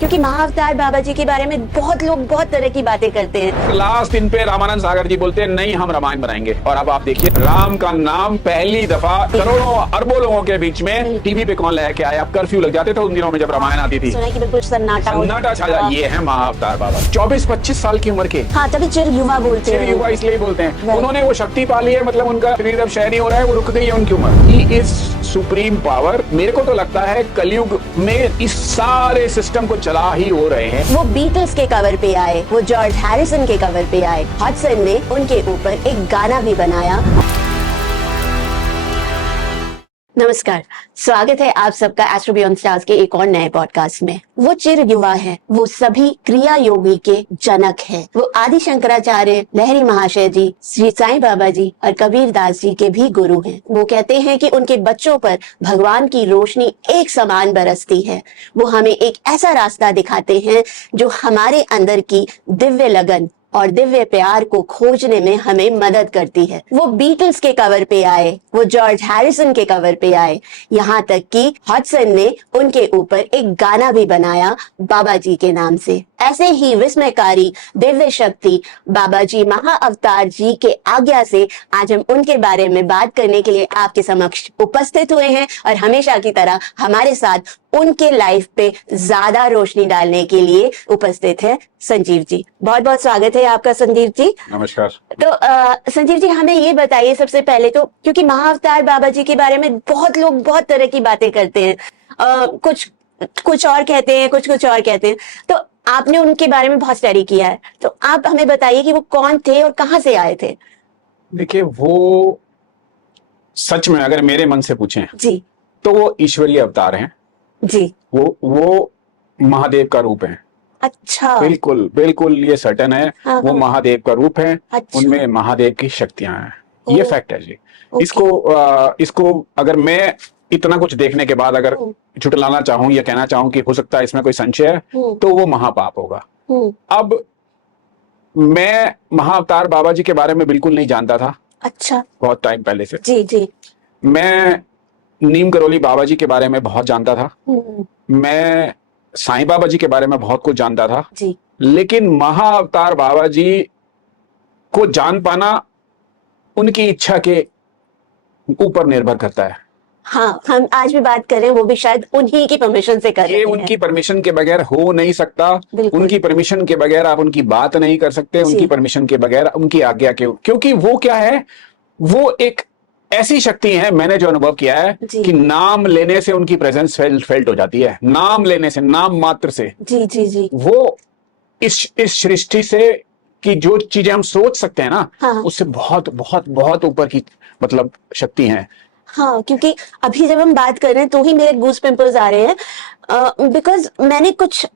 क्योंकि महाअवतार बाबा जी के बारे में बहुत लोग बहुत तरह की बातें करते हैं। लास्ट दिन पे रामानंद सागर जी बोलते हैं नहीं हम रामायण बनाएंगे, और अब आप देखिए राम का नाम पहली दफा करोड़ों अरबों लोगों के बीच में टीवी पे कौन लेके आया। अब कर्फ्यू लग जाते थे उन दिनों में जब रामायण आती थी। सुना कि बिल्कुल सन्नाटा छाया। ये है महाअवतार बाबा, 24-25 साल की उम्र के। हाँ, तभी चिर युवा बोलते हैं। युवा इसलिए बोलते हैं, उन्होंने वो शक्ति पा ली है, मतलब उनका शरीर अब शहरी हो रहा है, वो रुक गई है उनकी उम्र। He is supreme power. मेरे को तो लगता है कलयुग में इस सारे सिस्टम को चला ही हो रहे हैं। वो बीटल्स के कवर पे आए, वो जॉर्ज हैरिसन के कवर पे आए, हडसन ने उनके ऊपर एक गाना भी बनाया। नमस्कार, स्वागत है आप सबका एस्ट्रो बियॉन्ड स्टार्स के एक और नए पॉडकास्ट में। वो चिर युवा है, वो सभी क्रिया योगी के जनक है। वो आदि शंकराचार्य, लहरी महाशय जी, श्री साईं बाबा जी और कबीर दास जी के भी गुरु हैं। वो कहते हैं कि उनके बच्चों पर भगवान की रोशनी एक समान बरसती है। वो हमें एक ऐसा रास्ता दिखाते हैं जो हमारे अंदर की दिव्य लगन और दिव्य प्यार को खोजने में हमें मदद करती है। वो बीटल्स के कवर पे आए, वो जॉर्ज हैरिसन के कवर पे आए, यहाँ तक कि हडसन ने उनके ऊपर एक गाना भी बनाया बाबा जी के नाम से। ऐसे ही विस्मयकारी दिव्य शक्ति बाबा जी महाअवतार जी के आज्ञा से आज हम उनके बारे में बात करने के लिए आपके समक्ष उपस्थित हुए हैं, और हमेशा की तरह हमारे साथ उनके लाइफ पे ज्यादा रोशनी डालने के लिए उपस्थित है संजीव जी। बहुत बहुत स्वागत है आपका संजीव जी। नमस्कार। तो संजीव जी, हमें ये बताइए सबसे पहले तो, क्योंकि महाअवतार बाबा जी के बारे में बहुत लोग बहुत तरह की बातें करते हैं, कुछ और कहते हैं, कुछ और कहते हैं, तो आपने उनके बारे में बहुत स्टडी किया है, तो आप हमें बताइए कि वो कौन थे और कहाँ से आए थे। देखिए, वो सच में अगर मेरे मन से पूछें जी तो वो ईश्वरीय अवतार हैं जी। वो महादेव का रूप है। अच्छा। बिल्कुल बिल्कुल, ये सर्टेन है। हाँ, वो हाँ। महादेव का रूप है। अच्छा। उनमें महादेव की शक्तियां हैं, ये फैक्ट है जी। ओके। इसको अगर मैं इतना कुछ देखने के बाद अगर झुटलाना चाहूं या कहना चाहूं कि हो सकता है इसमें कोई संशय है, तो वो महापाप होगा। अब मैं महाअवतार बाबा जी के बारे में बिल्कुल नहीं जानता था। अच्छा। बहुत टाइम पहले से जी जी। मैं नीम करोली बाबा जी के बारे में बहुत जानता था। मैं साईं बाबा जी के बारे में बहुत कुछ जानता था जी। लेकिन महाअवतार बाबा जी को जान पाना उनकी इच्छा के ऊपर निर्भर करता है। हाँ, हम आज भी बात कर रहे हैं, वो भी शायद उन्हीं की परमिशन से कर रहे ये हैं। उनकी परमिशन के बगैर हो नहीं सकता। बिल्कुल। उनकी परमिशन के बगैर आप उनकी बात नहीं कर सकते। उनकी परमिशन के बगैर, उनकी आज्ञा के, क्योंकि वो क्या है, वो एक ऐसी शक्ति है, मैंने जो अनुभव किया है कि नाम लेने से उनकी प्रेजेंस फेल्ट हो जाती है। नाम लेने से, नाम मात्र से। जी जी जी। वो इस सृष्टि से कि जो चीजें हम सोच सकते हैं ना, हाँ। उससे बहुत बहुत बहुत ऊपर की मतलब शक्ति है। हाँ, क्योंकि अभी जब हम बात कर रहे हैं तो ही मेरे गूज पिंपल्स आ रहे हैं, बिकॉज मैंने कुछ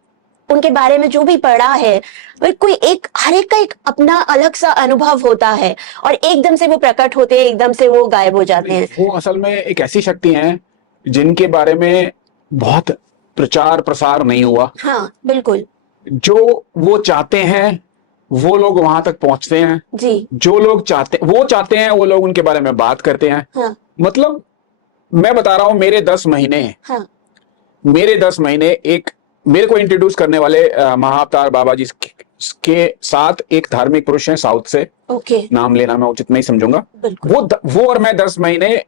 उनके बारे में जो भी पढ़ा है, वो कोई एक हर एक का एक अपना अलग सा अनुभव होता है, और एकदम से वो प्रकट होते हैं, एकदम से वो गायब हो जाते हैं। वो असल में एक ऐसी शक्ति है जिनके बारे में बहुत प्रचार प्रसार नहीं हुआ। हाँ बिल्कुल। जो वो चाहते हैं वो लोग वहां तक पहुंचते हैं जी। जो लोग चाहते हैं वो लोग उनके बारे में बात करते हैं। हाँ। मतलब मैं बता रहा हूं, मेरे 10 महीने एक मेरे को इंट्रोड्यूस करने वाले महाअवतार बाबा जी के साथ एक धार्मिक पुरुष हैं साउथ से। ओके। नाम लेना मैं उचित नहीं समझूंगा। बिल्कुल। वो और मैं 10 महीने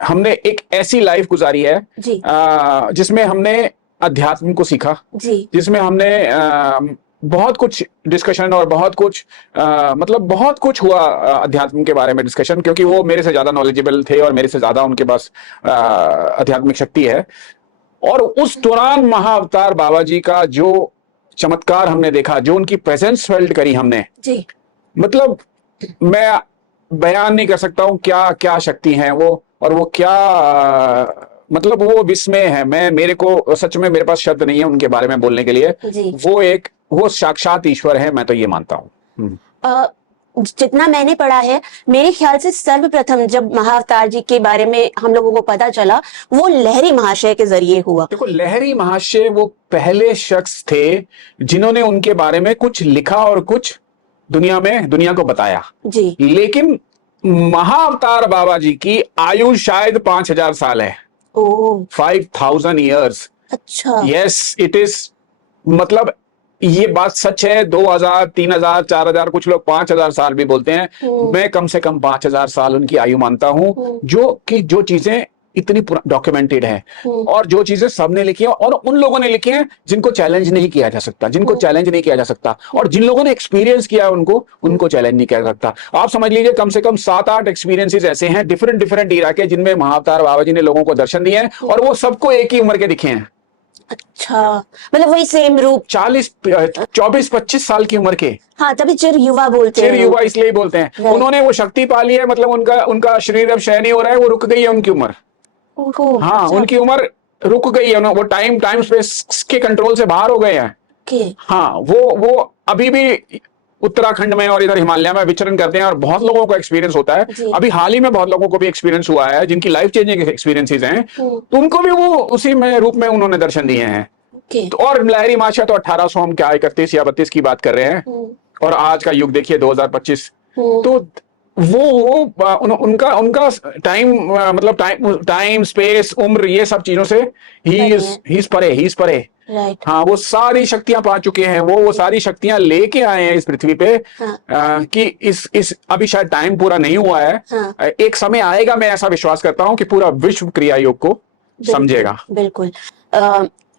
हमने एक ऐसी लाइफ गुजारी है जी। जिसमें हमने अध्यात्म को सीखा जी। जिसमें हमने बहुत कुछ डिस्कशन और बहुत कुछ मतलब बहुत कुछ हुआ अध्यात्म के बारे में डिस्कशन, क्योंकि वो मेरे से ज्यादा नॉलेजेबल थे और मेरे से ज्यादा उनके पास आध्यात्मिक शक्ति है। और उस दौरान महाअवतार बाबा जी का जो चमत्कार हमने देखा, जो उनकी प्रेजेंस फेल्ट करी हमने जी, मतलब मैं बयान नहीं कर सकता हूँ क्या क्या शक्ति है वो, और वो क्या मतलब वो विस्मय है। मेरे को सच में मेरे पास शब्द नहीं है उनके बारे में बोलने के लिए। वो साक्षात ईश्वर है, मैं तो ये मानता हूँ। जितना मैंने पढ़ा है, मेरे ख्याल से सर्वप्रथम जब महाअवतार जी के बारे में हम लोगों को पता चला, वो लहरी महाशय के जरिए हुआ। देखो, लहरी महाशय वो पहले शख्स थे जिन्होंने उनके बारे में कुछ लिखा और कुछ दुनिया को बताया जी। लेकिन महाअवतार बाबा जी की आयु शायद 5000 साल है। 5000 ईयर्स। अच्छा। यस, इट इज मतलब ये बात सच है, 2000, 3000, 4000, कुछ लोग 5000 साल भी बोलते हैं। मैं कम से कम 5000 साल उनकी आयु मानता हूं, जो चीजें इतनी डॉक्यूमेंटेड है और जो चीजें सबने लिखी है और उन लोगों ने लिखी है जिनको चैलेंज नहीं किया जा सकता, जिनको चैलेंज नहीं किया जा सकता, और जिन लोगों ने एक्सपीरियंस किया उनको चैलेंज नहीं किया जा सकता। आप समझ लीजिए कम से कम 7-8 एक्सपीरियंसेस ऐसे हैं डिफरेंट डिफरेंट इरा के, जिनमें महाअवतार बाबा जी ने लोगों को दर्शन दिए हैं और वो सबको एक ही उम्र के दिखे हैं। अच्छा, मतलब वही सेम रूप। 24-25 साल की उम्र के। हाँ, तभी चिर युवा बोलते चिर हैं। युवा इसलिए बोलते हैं, Right. उन्होंने वो शक्ति पा ली है, मतलब उनका शरीर अब क्षय नहीं हो रहा है, वो रुक गई है उनकी उम्र। ओहो, हाँ, अच्छा। उनकी उम्र रुक गई है, वो टाइम स्पेस के कंट्रोल से बाहर हो गए हैं। Okay. हाँ, वो अभी भी उत्तराखंड में और इधर हिमालय में विचरण करते हैं और बहुत लोगों को एक्सपीरियंस होता है। अभी हाल ही में बहुत लोगों को भी एक्सपीरियंस हुआ है जिनकी लाइफ चेंजिंग एक्सपीरियंसेस हैं, तो उनको भी वो उसी में रूप में उन्होंने दर्शन दिए हैं। Okay. तो और लहरी माशा तो 1800 हम क्या 31 या 32 की बात कर रहे हैं, और आज का युग देखिए 2025। तो उनका टाइम, मतलब टाइम स्पेस उम्र ये सब चीजों से ही इज परे। Right. हाँ, वो सारी शक्तियां पा चुके हैं, वो सारी शक्तियां लेके आए हैं इस पृथ्वी पे। कि इस अभी शायद टाइम पूरा नहीं हुआ है। एक समय आएगा, मैं ऐसा विश्वास करता हूं कि पूरा विश्व क्रिया योग को समझेगा। बिल्कुल।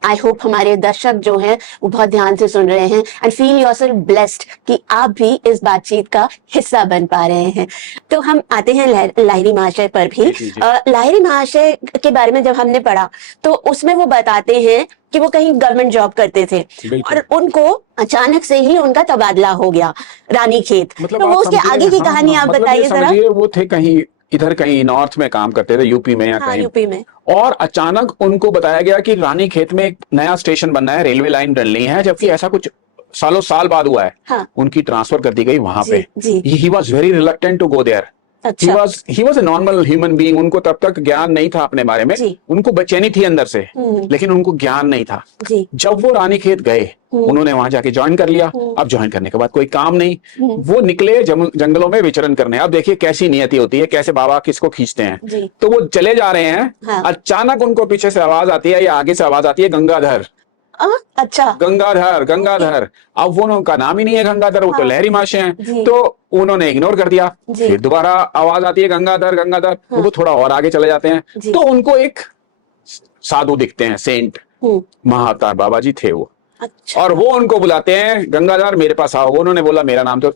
आई होप हमारे दर्शक जो हैं वो बहुत ध्यान से सुन रहे हैं एंड फील योरसेल्फ ब्लेस्ड कि आप भी इस बातचीत का हिस्सा बन पा रहे हैं। तो हम आते हैं लाहिरी महाशय पर भी। लाहिरी महाशय के बारे में जब हमने पढ़ा तो उसमें वो बताते हैं कि वो कहीं गवर्नमेंट जॉब करते थे और उनको अचानक से ही उनका तबादला हो गया रानीखेत। मतलब तो वो उसके आगे की कहानी आप बताइए जरा। वो थे कहीं नॉर्थ में काम करते थे, यूपी में या कहीं, यूपी में, और अचानक उनको बताया गया कि रानीखेत में एक नया स्टेशन बनना है, रेलवे लाइन डलनी है, जबकि ऐसा कुछ साल बाद हुआ है। उनकी ट्रांसफर कर दी गई वहां पे। He was very reluctant to go there. He was a normal human being. उनको तब तक ज्ञान नहीं था अपने बारे में, उनको बेचैनी थी अंदर से, लेकिन उनको ज्ञान नहीं था। जब वो रानीखेत गए, उन्होंने वहां जाके ज्वाइन कर लिया। अब ज्वाइन करने के बाद कोई काम नहीं, वो निकले जंगलों में विचरण करने। अब देखिए कैसी नियति होती है, कैसे बाबा किसको खींचते हैं। तो वो चले जा रहे हैं, अचानक उनको पीछे से आवाज आती है या आगे से आवाज आती है, गंगाधर। अच्छा, गंगाधर। अब वो उनका नाम ही नहीं है गंगाधर, वो तो लहरी माशे हैं, तो उन्होंने इग्नोर कर दिया। फिर दोबारा आवाज आती है गंगाधर। वो थोड़ा और आगे चले जाते हैं, तो उनको एक साधु दिखते हैं, सेंट, महाअवतार बाबा जी थे वो। अच्छा। और वो उनको बुलाते हैं, गंगाधर मेरे पास आओ। उन्होंने बोला मेरा नाम तो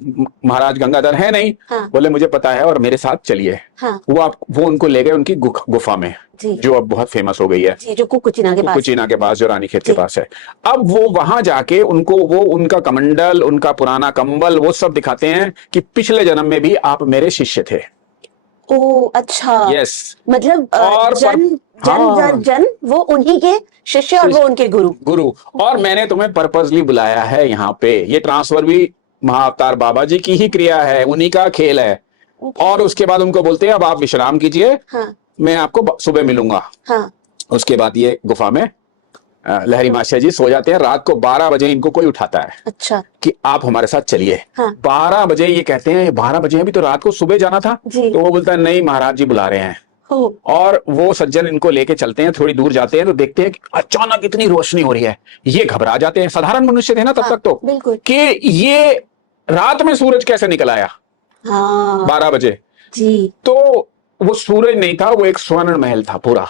महाराज गंगाधर है नहीं। बोले मुझे पता है और मेरे साथ चलिए। वो उनको ले गए उनकी गुफा में, जो अब बहुत फेमस हो गई है, जो कुकुचीना के पास, जो रानीखेत के पास है। अब वो वहां जाके उनको उनका कमंडल, उनका पुराना कंबल, वो सब दिखाते हैं कि पिछले जन्म में भी आप मेरे शिष्य थे। ओह, अच्छा। यस, मतलब जन वो उन्हीं के शिष्य और वो उनके गुरु। और मैंने तुम्हें पर्पसली बुलाया है यहाँ पे। ये ट्रांसफर भी महाअवतार बाबा जी की ही क्रिया है, उन्हीं का खेल है। और उसके बाद उनको बोलते हैं अब आप विश्राम कीजिए, मैं आपको सुबह मिलूंगा। उसके बाद ये गुफा में लहरी माशा जी सो जाते हैं। रात को 12 बजे इनको कोई उठाता है। अच्छा। कि आप हमारे साथ चलिए। 12 बजे ये कहते हैं 12 बजे अभी तो रात को सुबह जाना था। तो वो बोलता है नहीं, महाराज जी बुला रहे हैं। और वो सज्जन इनको लेके चलते हैं, थोड़ी दूर जाते हैं तो देखते हैं कि अचानक इतनी रोशनी हो रही है। ये घबरा जाते हैं, साधारण मनुष्य थे ना तब तक तो, कि ये रात में सूरज कैसे निकल आया 12 बजे। तो वो सूरज नहीं था, वो एक स्वर्ण महल था पूरा।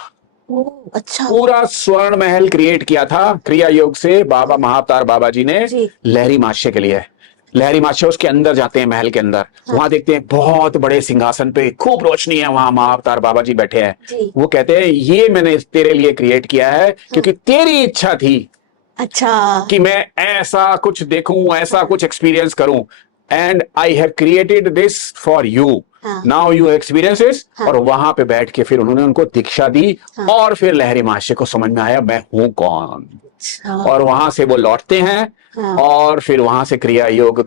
अच्छा। पूरा स्वर्ण महल क्रिएट किया था क्रिया योग से बाबा महाअवतार बाबा जी ने लहरी माशे के लिए। लहरी माशे उसके अंदर जाते हैं, महल के अंदर। वहां देखते हैं बहुत बड़े सिंहासन पे खूब रोशनी है, वहां महाअवतार बाबा जी बैठे हैं। वो कहते हैं ये मैंने तेरे लिए क्रिएट किया है क्योंकि तेरी इच्छा थी। अच्छा। कि मैं ऐसा कुछ देखूं, ऐसा कुछ एक्सपीरियंस करूं, and I have created this for you, now you experience इस। और वहां पे बैठ के फिर उन्होंने उनको दीक्षा दी। और फिर लहरी माशे को समझ में आया मैं हूं कौन। और वहां से वो लौटते हैं। और फिर वहां से क्रिया योग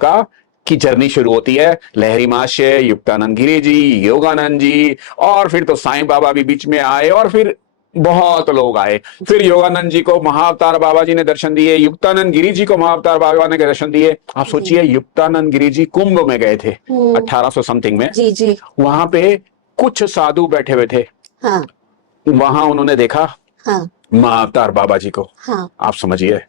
की जर्नी शुरू होती है। लहरी माशे, युक्तानंद गिरी जी, योगानंद जी, और फिर तो साईं बाबा भी बीच में आए, और फिर बहुत लोग आए। फिर योगानंद जी को महाअवतार बाबा जी ने दर्शन दिए, युक्तानंद गिरी जी को महाअवतार बाबा ने दर्शन दिए। आप सोचिए युक्तानंद गिरी जी कुंभ में गए थे 1800 समथिंग में। जी। वहां पे कुछ साधु बैठे हुए थे। वहां उन्होंने देखा महाअवतार बाबा जी को। आप समझिए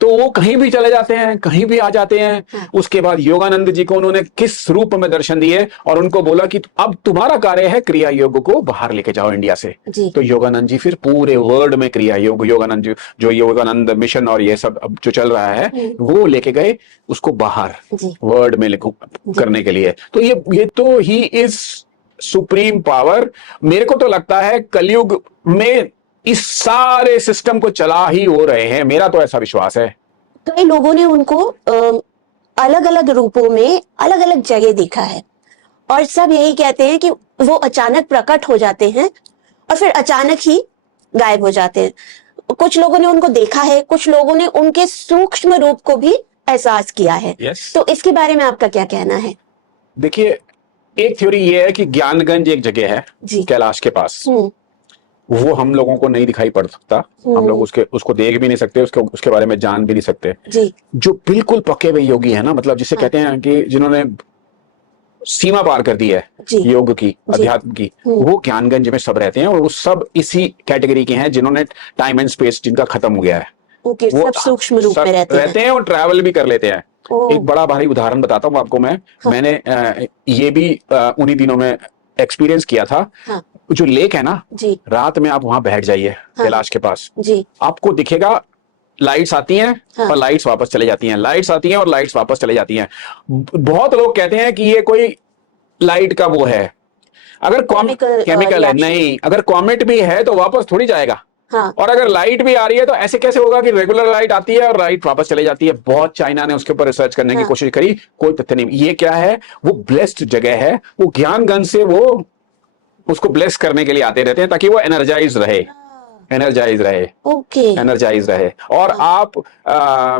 तो वो कहीं भी चले जाते हैं, कहीं भी आ जाते हैं। हाँ। उसके बाद योगानंद जी को उन्होंने किस रूप में दर्शन दिए और उनको बोला कि अब तुम्हारा कार्य है क्रिया योग को बाहर लेके जाओ इंडिया से। जी। तो योगानंद जी फिर पूरे वर्ल्ड में क्रिया योग, योगानंद जो योगानंद मिशन और ये सब अब जो चल रहा है वो लेके गए उसको बाहर जी। वर्ल्ड में करने के लिए। तो ये तो ही इज सुप्रीम पावर। मेरे को तो लगता है कलयुग में इस सारे सिस्टम को चला ही हो रहे हैं, मेरा तो ऐसा विश्वास है। कई लोगों ने उनको अलग अलग रूपों में अलग अलग जगह देखा है और सब यही कहते हैं कि वो अचानक प्रकट हो जाते हैं और फिर अचानक ही गायब हो जाते हैं। कुछ लोगों ने उनको देखा है, कुछ लोगों ने उनके सूक्ष्म रूप को भी एहसास किया है। Yes. तो इसके बारे में आपका क्या कहना है? देखिए, एक थ्योरी ये है कि ज्ञानगंज एक जगह है जी। कैलाश के पास, वो हम लोगों को नहीं दिखाई पड़ सकता, हम लोग उसको देख भी नहीं सकते, उसके बारे में जान भी नहीं सकते। जी। जो बिल्कुल पक्के हुए योगी है ना, मतलब जिसे कहते हैं कि जिन्होंने सीमा पार कर दी है जी। योग की, अध्यात्म की, वो ज्ञानगंज में सब रहते हैं और वो सब इसी कैटेगरी के हैं जिन्होंने टाइम एंड स्पेस जिनका खत्म हो गया है। ओके, वो सब सूक्ष्म रूप में रहते हैं और ट्रैवल भी कर लेते हैं। ओह। एक बड़ा भारी उदाहरण बताता हूँ आपको मैं। मैंने ये भी उन्हीं दिनों में एक्सपीरियंस किया था। हाँ। जो लेक है ना, जी। रात में आप वहां बैठ जाइए कैलाश के पास, जी। आपको दिखेगा लाइट्स आती हैं और लाइट्स वापस चले जाती हैं, लाइट्स आती हैं और लाइट्स वापस चले जाती हैं। बहुत लोग कहते हैं कि ये कोई लाइट का वो है, अगर केमिकल है, नहीं, अगर कॉमेट भी है तो वापस थोड़ी जाएगा। हाँ। और अगर लाइट भी आ रही है तो ऐसे कैसे होगा कि रेगुलर लाइट आती है और लाइट वापस चले जाती है। बहुत चाइना ने उसके ऊपर रिसर्च करने की कोशिश करी, कोई तथ्य नहीं। ये क्या है, वो ब्लेस्ड जगह है, वो ज्ञानगंज से वो उसको ब्लेस करने के लिए आते रहते हैं ताकि वो एनर्जाइज रहे, एनर्जाइज रहे, ओके, एनर्जाइज रहे। और आप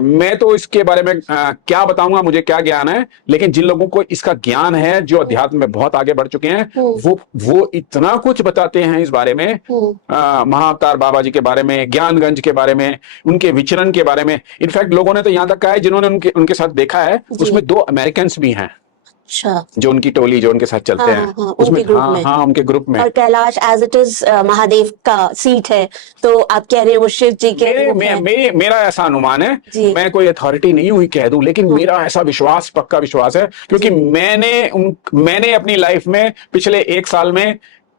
मैं तो इसके बारे में क्या बताऊंगा, मुझे क्या ज्ञान है, लेकिन जिन लोगों को इसका ज्ञान है, जो अध्यात्म में बहुत आगे बढ़ चुके हैं, वो इतना कुछ बताते हैं इस बारे में, महाअवतार बाबा जी के बारे में, ज्ञानगंज के बारे में, उनके विचरण के बारे में। इनफैक्ट लोगों ने तो यहां तक कहा है, जिन्होंने उनके साथ देखा है, उसमें 2 अमेरिकन भी हैं। अच्छा। जो उनकी टोली, जो उनके साथ चलते हैं, उसमें उनके ग्रुप में। और Kailash as it is Mahadev का सीट है, तो आप कह रहे हैं वो शिव जी के मेरा ऐसा अनुमान है, मैं कोई अथॉरिटी नहीं हुई कह दूं, लेकिन मेरा ऐसा विश्वास, पक्का विश्वास है, क्योंकि मैंने अपनी लाइफ में पिछले 1 साल में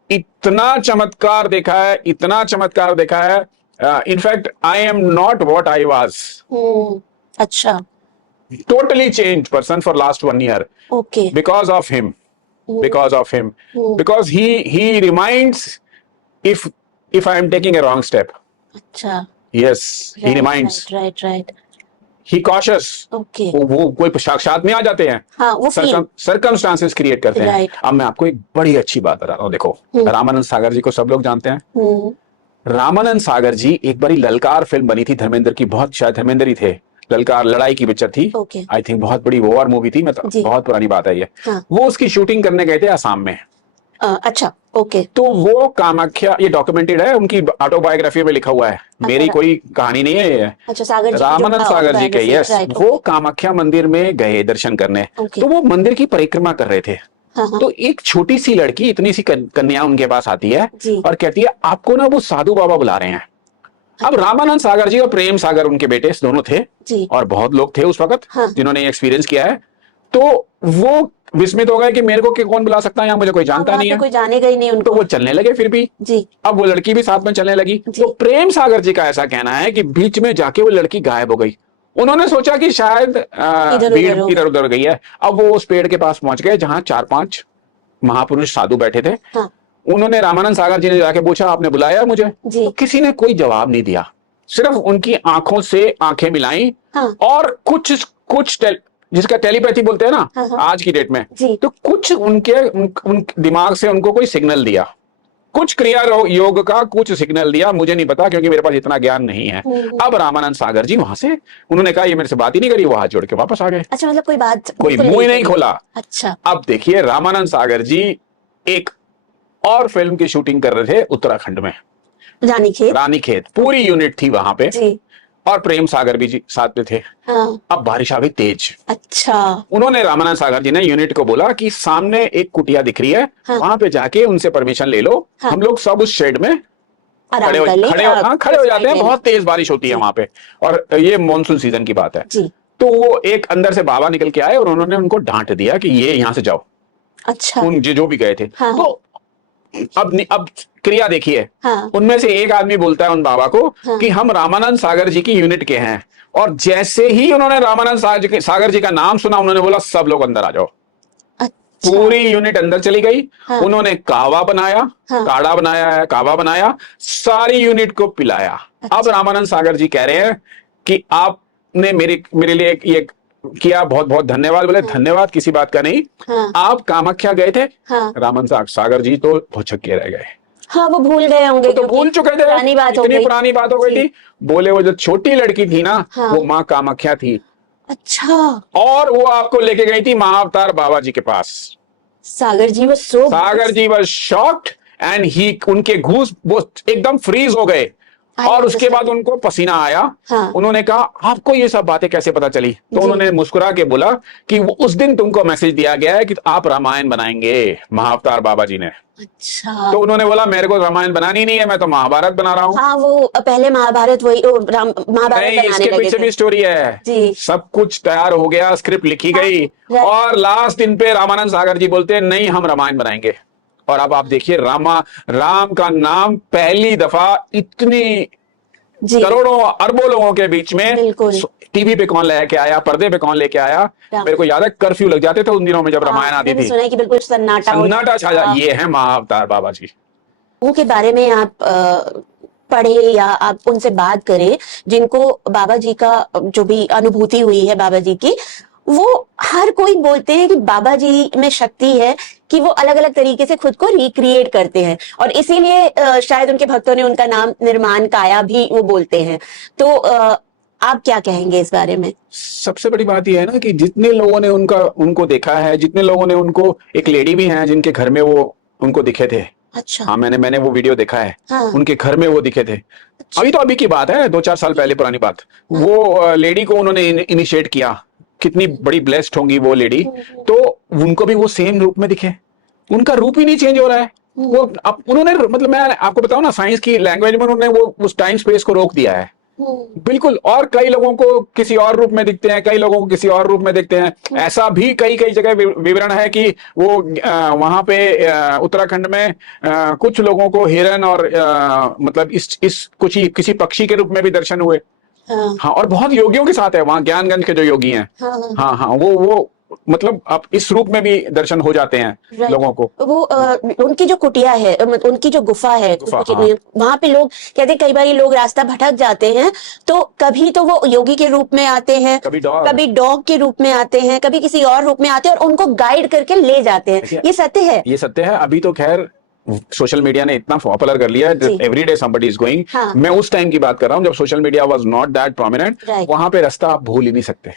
इतना चमत्कार देखा है, इतना चमत्कार देखा है। In fact I am not what I was. अच्छा। Totally changed person for last 1 year. Okay. Because of him. Because he reminds if I am taking a wrong step. अच्छा। Yes, he reminds. Right. He cautious. Okay. वो कोई साक्षात में आ जाते हैं। हाँ, वो circumstances create करते हैं। Right. अब मैं आपको एक बड़ी अच्छी बात बता रहा हूँ। देखो, रामानंद सागर जी को सब लोग जानते हैं। रामानंद सागर जी, एक बड़ी ललकार फिल्म बनी थी धर्मेंद्र की, बहुत शायद धर्मेंद्र ही थे, ललकार लड़ाई की पिक्चर थी। आई थिंक बहुत बड़ी वॉर मूवी थी, मतलब बहुत पुरानी बात है ये। वो उसकी शूटिंग करने गए थे आसाम में। अच्छा, ओके। तो वो कामाख्या, ये डॉक्यूमेंटेड है, उनकी ऑटोबायोग्राफी में लिखा हुआ है, मेरी कोई कहानी नहीं है ये। अच्छा, सागर जी, रामानंद सागर जी के, यस, वो कामाख्या मंदिर में गए दर्शन करने। तो वो मंदिर की परिक्रमा कर रहे थे। तो एक छोटी सी लड़की, इतनी सी कन्या उनके पास आती है और कहती है, आपको ना वो साधु बाबा बुला रहे हैं। अब रामानंद सागर जी और प्रेम सागर उनके बेटे दोनों थे और बहुत लोग थे उस वक्त जिन्होंने एक्सपीरियंस किया है। तो वो विस्मित हो गए कि मेरे को कौन बुला सकता है, यहाँ मुझे कोई जानता नहीं है, कोई जानेगा ही नहीं उनको। तो वो चलने लगे फिर भी जी। अब वो लड़की भी साथ में चलने लगी। तो प्रेम सागर जी का ऐसा कहना है कि बीच में जाके वो लड़की गायब हो गई। उन्होंने सोचा कि शायद भीड़ इधर उधर गई है। अब वो उस पेड़ के पास पहुंच गए जहां 4-5 महापुरुष साधु बैठे थे। उन्होंने रामानंद सागर जी ने जाके पूछा, आपने बुलाया मुझे? तो किसी ने कोई जवाब नहीं दिया, सिर्फ उनकी आंखों से आंखें मिलाई और कुछ जिसका टेलीपैथी बोलते हैं ना आज की डेट में, तो कुछ उन दिमाग से उनको कोई सिग्नल दिया, कुछ क्रिया योग का कुछ सिग्नल दिया, मुझे नहीं पता क्योंकि मेरे पास इतना ज्ञान नहीं है। अब रामानंद सागर जी वहां से, उन्होंने कहा ये मेरे से बात ही नहीं करी, वो हाथ जोड़ के वापस आ गए। अच्छा, मतलब कोई मुंह ही नहीं खोला। अच्छा। अब देखिए, रामानंद सागर जी एक और फिल्म की शूटिंग कर रहे थे उत्तराखंड में, रानीखेत पूरी यूनिट थी वहां पे जी। और प्रेम सागर भी जी साथ में थे। अब बारिश आ गई तेज। अच्छा। उन्होंने, रामानंद सागर जी ने यूनिट को बोला कि सामने एक कुटिया दिख रही है, वहां पे जाके उनसे परमिशन ले लो, हम लोग सब उस शेड में आराम खड़े हो कर ले खड़े या हो हाँ, खड़े हो कुछ जाते हैं, टाइम बहुत तेज बारिश होती है वहां पे, और ये मानसून सीजन की बात है। जी। तो वो एक अंदर से बाबा निकल के आए और उन्होंने उनको डांट दिया कि ये यहाँ से जाओ, अच्छा। उन जो भी गए थे। हाँ तो अब क्रिया देखिए, हाँ उनमें से एक आदमी बोलता है उन बाबा को हाँ। कि हम रामानंद सागर जी की यूनिट के हैं, और जैसे ही उन्होंने रामानंद सागर जी का नाम सुना, उन्होंने बोला सब लोग अंदर आ जाओ। अच्छा। पूरी यूनिट अंदर चली गई। हाँ उन्होंने कावा बनाया, हाँ। काढ़ा बनाया है, कावा बनाया, सारी यूनिट को पिलाया। अब अच्छा। रामानंद सागर जी कह रहे हैं कि आपने मेरे लिए ये किया, बहुत बहुत धन्यवाद। बोले हाँ धन्यवाद किसी बात का नहीं, हाँ आप कामाख्या गए थे? हाँ रामानंद सागर जी तो भौचक्के रह गए, हाँ, वो भूल गए होंगे वो तो क्योंकि भूल चुके थे, पुरानी बात हो इतनी गई। पुरानी बात हो गई जी। थी। बोले वो जो छोटी लड़की थी ना, हाँ। वो माँ कामाख्या थी, अच्छा। और वो आपको लेके गई थी महाअवतार बाबा जी के पास। सागर जी वो सो सागर जी वॉज शॉक्ड एंड ही, उनके घूस वो एकदम फ्रीज हो गए, और उसके बाद उनको पसीना आया। हाँ। उन्होंने कहा आपको ये सब बातें कैसे पता चली? तो जी। उन्होंने मुस्कुरा के बोला कि उस दिन तुमको मैसेज दिया गया है कि आप रामायण बनाएंगे, महाअवतार बाबा जी ने। अच्छा। तो उन्होंने बोला मेरे को रामायण बनानी नहीं है, मैं तो महाभारत बना रहा हूँ। हाँ, वो पहले महाभारत महाभारत नहीं, बनाने इसके लगे पीछे थे। भी स्टोरी है। जी। सब कुछ तैयार हो गया, स्क्रिप्ट लिखी हाँ, गई, right। और लास्ट दिन पे रामानंद सागर जी बोलते हैं नहीं हम रामायण बनाएंगे। और अब आप देखिए, राम का नाम पहली दफा इतनी जी। करोड़ों अरबों लोगों के बीच में बिल्कुल। टीवी पे कौन लेके आया, पर्दे पे कौन लेके आया। राम। मेरे को याद है कर्फ्यू लग जाते थे उन दिनों में जब रामायण आती मैंने थी, सुना है कि बिल्कुल सन्नाटा हो सन्नाटा छा जाता। ये है महाअवतार बाबा जी। उनके बारे में आप पढ़े या आप उनसे बात करें, जिनको बाबा जी का जो भी अनुभूति हुई है बाबा जी की, वो हर कोई बोलते हैं कि बाबा जी में शक्ति है कि वो अलग अलग तरीके से खुद को रिक्रिएट करते हैं, और इसीलिए शायद उनके भक्तों ने उनका नाम निर्माण काया भी वो बोलते हैं। तो आप क्या कहेंगे इस बारे में? सबसे बड़ी बात यह है ना कि जितने लोगों ने उनको देखा है, जितने लोगों ने उनको, एक लेडी भी हैं जिनके घर में वो उनको दिखे थे। अच्छा। हाँ, मैंने वो वीडियो देखा है। हाँ। उनके घर में वो दिखे थे। अभी की बात है, 2-4 साल पहले पुरानी बात। वो लेडी को उन्होंने इनिशिएट किया, कितनी बड़ी ब्लेस्ड होंगी वो लेडी। तो उनको भी वो सेम रूप में दिखे, उनका रूप ही नहीं चेंज हो रहा है। वो अब उन्होंने, मतलब मैं आपको बताऊं ना, साइंस की लैंग्वेज में उन्होंने वो उस टाइम स्पेस को रोक दिया है बिल्कुल। और कई लोगों को किसी और रूप में दिखते हैं, कई लोगों को किसी और रूप में दिखते हैं। ऐसा भी कई जगह विवरण है कि वो वहां पे उत्तराखंड में कुछ लोगों को हिरन और मतलब इस कुछ किसी पक्षी के रूप में भी दर्शन हुए। हाँ। हाँ, और बहुत योगियों के साथ है वहां, ज्ञानगंज के जो योगी हैं। हाँ। हाँ हाँ, वो मतलब आप इस रूप में भी दर्शन हो जाते हैं Right। लोगों को। वो उनकी जो कुटिया है, उनकी जो गुफा है, हाँ। वहां पे लोग कहते हैं कई बार लोग रास्ता भटक जाते हैं, तो कभी तो वो योगी के रूप में आते हैं, कभी डॉग के रूप में आते हैं, कभी किसी और रूप में आते हैं, और उनको गाइड करके ले जाते हैं। ये सत्य है? ये सत्य है। अभी तो खैर सोशल मीडिया ने इतना पॉपुलर कर लिया है, every day somebody is going. हाँ। मैं उस टाइम की बात कर रहा हूँ जब social media was not that prominent. Right। वहां पे रास्ता आप भूल ही नहीं सकते,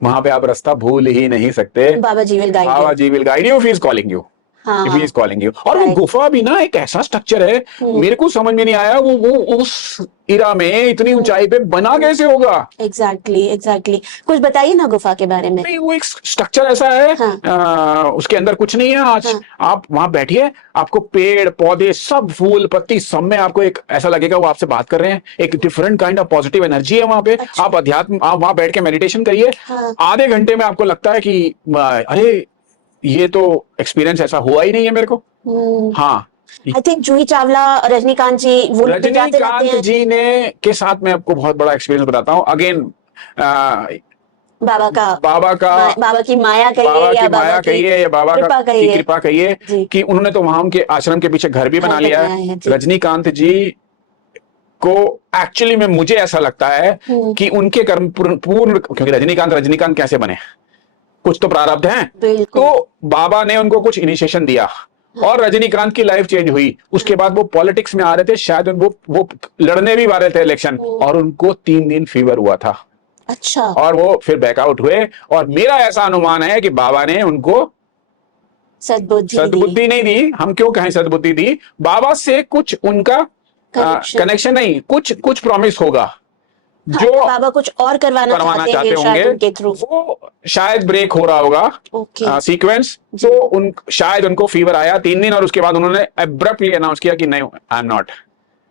वहां पे आप रास्ता भूल ही नहीं सकते। Baba ji will guide you. Baba ji will guide you if he is calling you. हाँ। If he is calling you। और वो Right। गुफा भी ना एक ऐसा स्ट्रक्चर है, मेरे को समझ में नहीं आया वो उस इरा में इतनी ऊंचाई पे बना कैसे होगा। एग्जैक्टली। कुछ बताइए ना गुफा के बारे में। नहीं, वो एक स्ट्रक्चर ऐसा है। हाँ। उसके अंदर कुछ नहीं है। आज हाँ। आप वहां बैठिए, आपको पेड़ पौधे सब, फूल पत्ती, सब में आपको एक ऐसा लगेगा वो आपसे बात कर रहे हैं। एक different kind of positive energy है वहां पे। अच्छा। आप वहां बैठ के मेडिटेशन करिए। हाँ। आधे घंटे में आपको लगता है कि अरे ये तो एक्सपीरियंस ऐसा हुआ ही नहीं है मेरे को। हाँ, आई थिंक जूही चावला, रजनीकांत जी, वो लोग भी जाते रहते रजनीकांत हैं। जी ने के साथ मैं आपको बहुत बड़ा एक्सपीरियंस बताता हूँ। अगेन बाबा की माया कहिए बाबा या की माया कहिए या बाबा की कृपा कहिए जी। कि उन्होंने तो वहां उनके आश्रम के पीछे घर भी बना लिया है। जी। रजनीकांत जी को एक्चुअली में मुझे ऐसा लगता है कि उनके कर्म पूर्ण, क्योंकि रजनीकांत कैसे बने, कुछ तो प्रारब्ध हैं। बिल्कुल। तो बाबा ने उनको कुछ इनिशिएशन दिया और रजनीकांत की लाइफ चेंज हुई। उसके बाद वो पॉलिटिक्स में आ रहे थे, शायद वो लड़ने भी आ रहे थे इलेक्शन, और उनको 3 दिन फीवर हुआ था। अच्छा। और वो फिर बैकआउट हुए। और मेरा ऐसा अनुमान है कि बाबा ने उनको सद्बुद्धि नहीं दी। हम क्यों कहें सद्बुद्धि दी? बाबा से कुछ उनका कनेक्शन नहीं, कुछ प्रॉमिस होगा जो बाबा कुछ और करवाना चाहते होंगे उनके थ्रू। वो शायद ब्रेक हो रहा होगा सीक्वेंस। तो शायद उनको फीवर आया 3 दिन, और उसके बाद उन्होंने एब्रप्टली अनाउंस किया कि नहीं, I am not.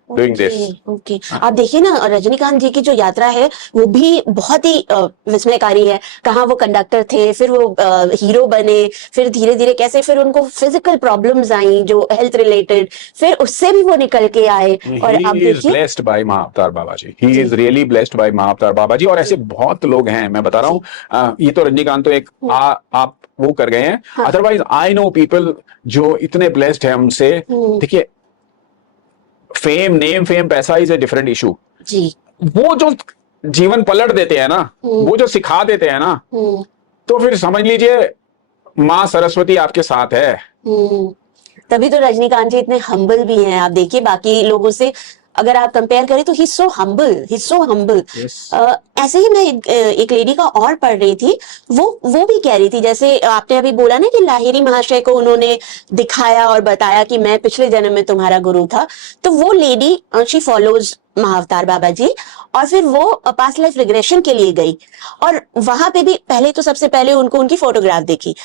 doing this. Okay आप देखिए ना, रजनीकांत जी की जो यात्रा है वो भी बहुत ही विस्मयकारी है। कहाँ वो कंडक्टर थे, फिर वो हीरो बने, फिर धीरे धीरे कैसे फिर उनको फिजिकल प्रॉब्लम्स आई जो हेल्थ रिलेटेड, फिर उससे भी वो निकल के आए। और अब He is देखिए blessed by महाअवतार Baba ji. He ji is really blessed by महाअवतार Baba जी. और ऐसे बहुत लोग हैं, मैं बता रहा हूँ. ये तो रजनीकांत तो एक आप वो कर गए हैं. हाँ। अदरवाइज आई नो पीपल जो इतने ब्लेस्ड है हमसे. देखिए, फेम, नेम, फेम, पैसा इज ए डिफरेंट इशू. जी वो जो जीवन पलट देते हैं ना, वो जो सिखा देते हैं ना, तो फिर समझ लीजिए माँ सरस्वती आपके साथ है. तभी तो रजनीकांत जी इतने हम्बल भी हैं। आप देखिए बाकी लोगों से अगर आप कंपेयर करें तो ही सो हम्बल। Yes. ऐसे ही मैं एक लेडी का और पढ़ रही थी, वो भी कह रही थी, जैसे आपने अभी बोला ना कि लाहिरी महाशय को उन्होंने दिखाया और बताया कि मैं पिछले जन्म में तुम्हारा गुरु था। तो वो लेडी शी फॉलोज महाअवतार बाबा जी, और फिर वो पास्ट लाइफ रिग्रेशन के लिए गई, और वहां पे भी पहले तो सबसे पहले उनको उनकी फोटोग्राफ देखी।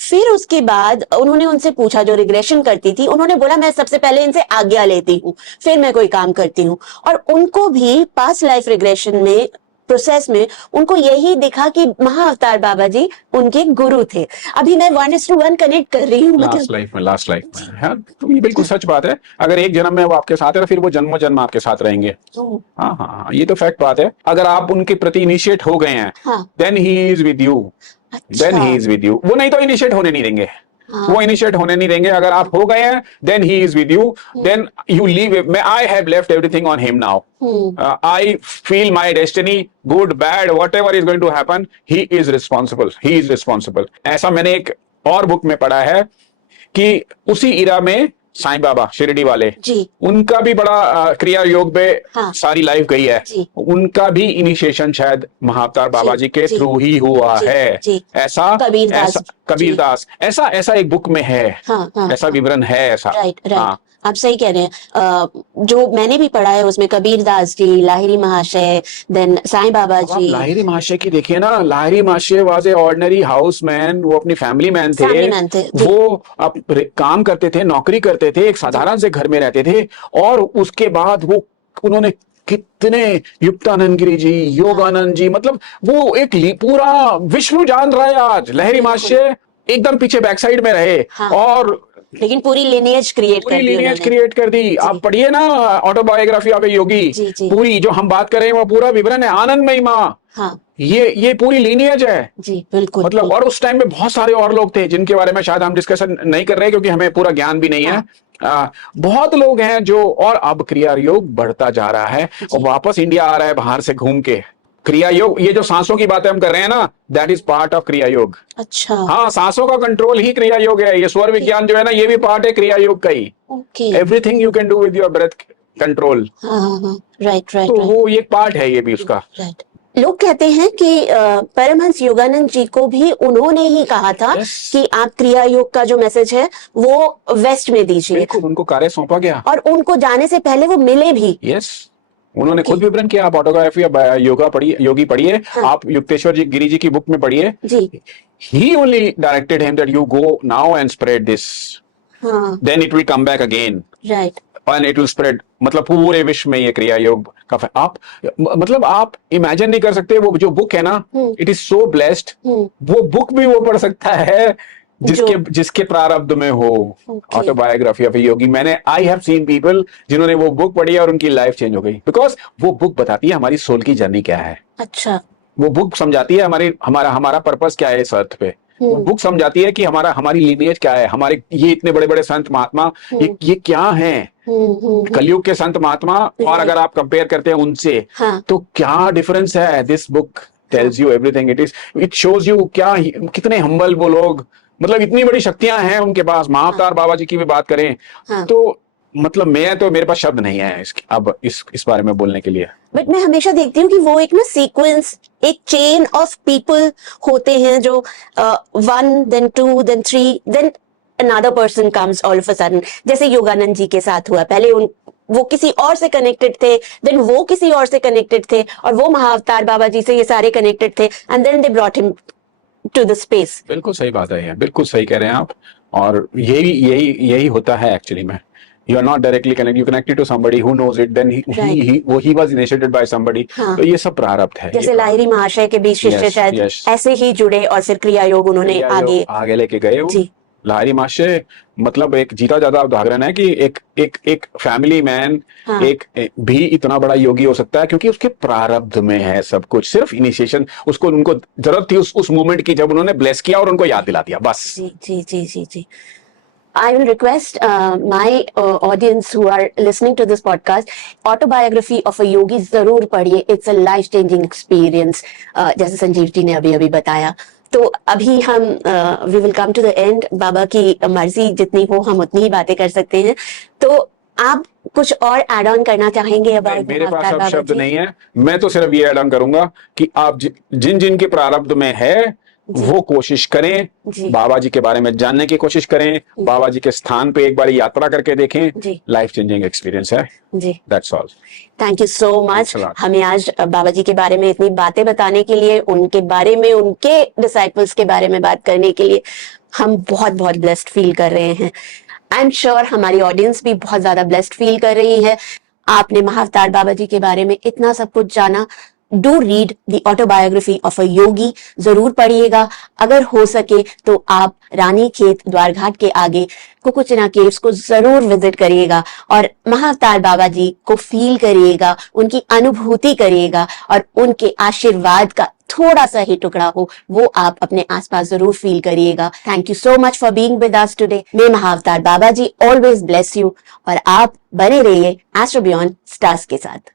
फिर उसके बाद उन्होंने उनसे पूछा, जो रिग्रेशन करती थी, उन्होंने बोला मैं सबसे पहले इनसे आज्ञा लेती हूँ, फिर मैं कोई काम करती हूँ। और उनको भी पास्ट लाइफ रिग्रेशन में प्रोसेस में उनको यही दिखा कि महाअवतार बाबा जी उनके गुरु थे। अभी मैं 1:1 कनेक्ट कर रही हूँ, लास्ट लाइफ में हाँ, तो ये बिल्कुल सच बात है. अगर एक जन्म में वो आपके साथ है तो फिर वो जन्मों जन्म आपके साथ रहेंगे. हाँ हाँ, ये तो फैक्ट बात है. अगर आप उनके प्रति इनिशिएट हो गए हैं, then he is with you. वो नहीं तो इनिशिएट होने नहीं देंगे. वो इनिशिएट होने नहीं देंगे. अगर आप हो गए हैं, then he is with you. Then you leave. I have left everything on him now. I feel my destiny, good bad whatever is going to happen, he is responsible. ऐसा मैंने एक और बुक में पढ़ा है कि उसी इरा में साईं बाबा शिरडी वाले जी, उनका भी बड़ा क्रिया योग में सारी लाइफ गई है. उनका भी इनिशिएशन शायद महाअवतार बाबा जी के थ्रू ही हुआ है. ऐसा कबीरदास ऐसा एक बुक में है. ऐसा विवरण है ऐसा. राइट आप सही कह रहे हैं। जो मैंने भी पढ़ा है उसमें कबीरदास जी, लाहिरी महाशय, देन साईं बाबा जी. लाहिरी महाशय की देखिए ना, लाहिरी महाशय वाज ए ऑर्डिनरी हाउसमैन. वो अपनी फैमिली मैन थे. वो काम करते थे, नौकरी करते थे, एक साधारण से घर में रहते थे. और उसके बाद वो उन्होंने कितने युक्तानंद गिरी जी, योगानंद जी, मतलब वो एक पूरा विश्व जान रहा है आज. लाहिरी महाशय एकदम पीछे बैक साइड में रहे. और लेकिन पूरी लिनियज क्रिएट कर दी. आप पढ़िए ना ऑटोबायोग्राफी ऑफ ए योगी. पूरी जो हम बात कर रहे हैं वो पूरा विवरण है. आनंदमयी माँ, ये पूरी लीनियज है जी, बिल्कुल. मतलब. और उस टाइम में बहुत सारे और लोग थे जिनके बारे में शायद हम डिस्कशन नहीं कर रहे क्योंकि हमें पूरा ज्ञान भी नहीं है. बहुत लोग हैं जो, और अब क्रिया योग बढ़ता जा रहा है और वापस इंडिया आ रहा है बाहर से घूम के. क्रिया योग, ये जो सांसों की बातें हम कर रहे हैं ना, दैट इज पार्ट ऑफ क्रिया योग. अच्छा. हाँ, सांसों का कंट्रोल ही क्रिया योग है. ये स्वर विज्ञान जो है ना, ये भी पार्ट है क्रिया योग का ही. Everything you can do with your breath control. Right. तो वो एक पार्ट है ये भी उसका. राइट. लोग कहते हैं कि परमहंस योगानंद जी को भी उन्होंने ही कहा था कि आप क्रिया योग का जो मैसेज है वो वेस्ट में दीजिए. बिल्कुल, उनको कार्य सौंपा गया और उनको जाने से पहले वो मिले भी. यस, उन्होंने खुद विवरण किया. आप ऑटोग्राफी योगी पढ़िए. आप युक्तेश्वर जी गिरी जी की बुक में पढ़िए. He only directed him that you go now and spread this, then it will come back again. Right. And it will spread. मतलब पूरे विश्व में ये क्रिया योग का आप मतलब आप इमेजिन नहीं कर सकते. वो जो बुक है ना, इट इज सो ब्लेस्ड. वो बुक भी वो पढ़ सकता है जिसके प्रारब्ध में हो. ऑटोबायोग्राफी ऑफ ए योगी. मैंने आई हैव सीन पीपल जिन्होंने वो बुक पढ़ी और उनकी लाइफ चेंज हो गई. बिकॉज वो बुक बताती है हमारी सोल की जर्नी क्या है. अच्छा. वो बुक समझाती है हमारा पर्पस क्या है इस अर्थ पे. वो बुक समझाती है कि हमारी लीनियज क्या है. हमारे ये इतने बड़े बड़े संत महात्मा ये क्या हैं. कलयुग के संत महात्मा और अगर आप कंपेयर करते हैं उनसे, तो क्या डिफरेंस है. This book tells you everything. It shows you कितने हम्बल वो लोग. मतलब इतनी बड़ी शक्तियां हैं उनके पास. महाअवतार बाबा जी की भी बात करें तो मतलब मेरे पास शब्द नहीं है अब इस बारे में बोलने के लिए. बट मैं हमेशा देखती हूँ कि वो एक ना सीक्वेंस, एक चेन ऑफ पीपल होते हैं जो 1 then 2 then 3 then another person comes all of a sudden. जैसे योगानंद जी के साथ हुआ. पहले वो किसी और से कनेक्टेड थे, देन वो किसी और से कनेक्टेड थे, और वो महाअवतार बाबा जी से ये सारे कनेक्टेड थे, and then they brought him to the space. बिल्कुल सही बात है. बिल्कुल सही कह रहे हैं आप. और यही होता है एक्चुअली में. You are not directly connected. You connected to somebody who knows it. Then he was initiated by somebody. हाँ. तो ये सब प्रारब्ध है. जैसे लाहिरी महाशय के बीच शिष्य शायद ऐसे ही जुड़े और फिर क्रिया योग उन्होंने आगे लेके गए. जी. लाहिरी महाशय मतलब एक जीता जाता उदाहरण है कि एक फैमिली मैन एक भी इतना बड़ा योगी हो सकता है क्योंकि उसके प्रारब्ध में है सब कुछ. सिर्फ इनिशिएशन उनको जरूरत थी उस मोमेंट की जब उन्होंने ब्लेस किया और उनको याद दिला दिया बस. जी जी जी जी जी. I will request my audience who are listening to this podcast, autobiography of a yogi जरूर पढ़िए. It's a life changing experience. जैसे संजीव जी ने अभी बताया. तो अभी हम we will come to the end. बाबा की मर्जी जितनी हो हम उतनी ही बातें कर सकते हैं. तो आप कुछ और एड ऑन करना चाहेंगे? अब मेरे पास अब शब्द नहीं है. मैं तो सिर्फ ये एड ऑन करूंगा कि आप जिन के प्रारब्ध में है वो कोशिश करें, बाबा जी के बारे में जानने की कोशिश करें, बाबा जी के स्थान पे एक बार यात्रा करके देखें. लाइफ चेंजिंग एक्सपीरियंस है जी. That's all. Thank you so much हमें आज बाबा जी के बारे में इतनी बातें बताने के लिए, उनके बारे में, उनके डिसाइपल्स के बारे में बात करने के लिए. हम बहुत बहुत ब्लेस्ड फील कर रहे हैं. आई एम श्योर हमारी ऑडियंस भी बहुत ज्यादा ब्लेस्ड फील कर रही है. आपने महाअवतार बाबा जी के बारे में इतना सब कुछ जाना. Do read the autobiography of a yogi. जरूर पढ़िएगा. अगर हो सके तो आप रानी खेत द्वारघाट के आगे कुकुचिना केव्स को जरूर विजिट करिएगा और महाअवतार बाबा जी को फील करिएगा, उनकी अनुभूति करिएगा और उनके आशीर्वाद का थोड़ा सा ही टुकड़ा हो वो आप अपने आसपास जरूर फील करिएगा. Thank you so much for being with us today. May Mahavatar Baba ji always bless you और आप बने रहिए एस्ट्रो बियॉन्ड स्टार्स के साथ.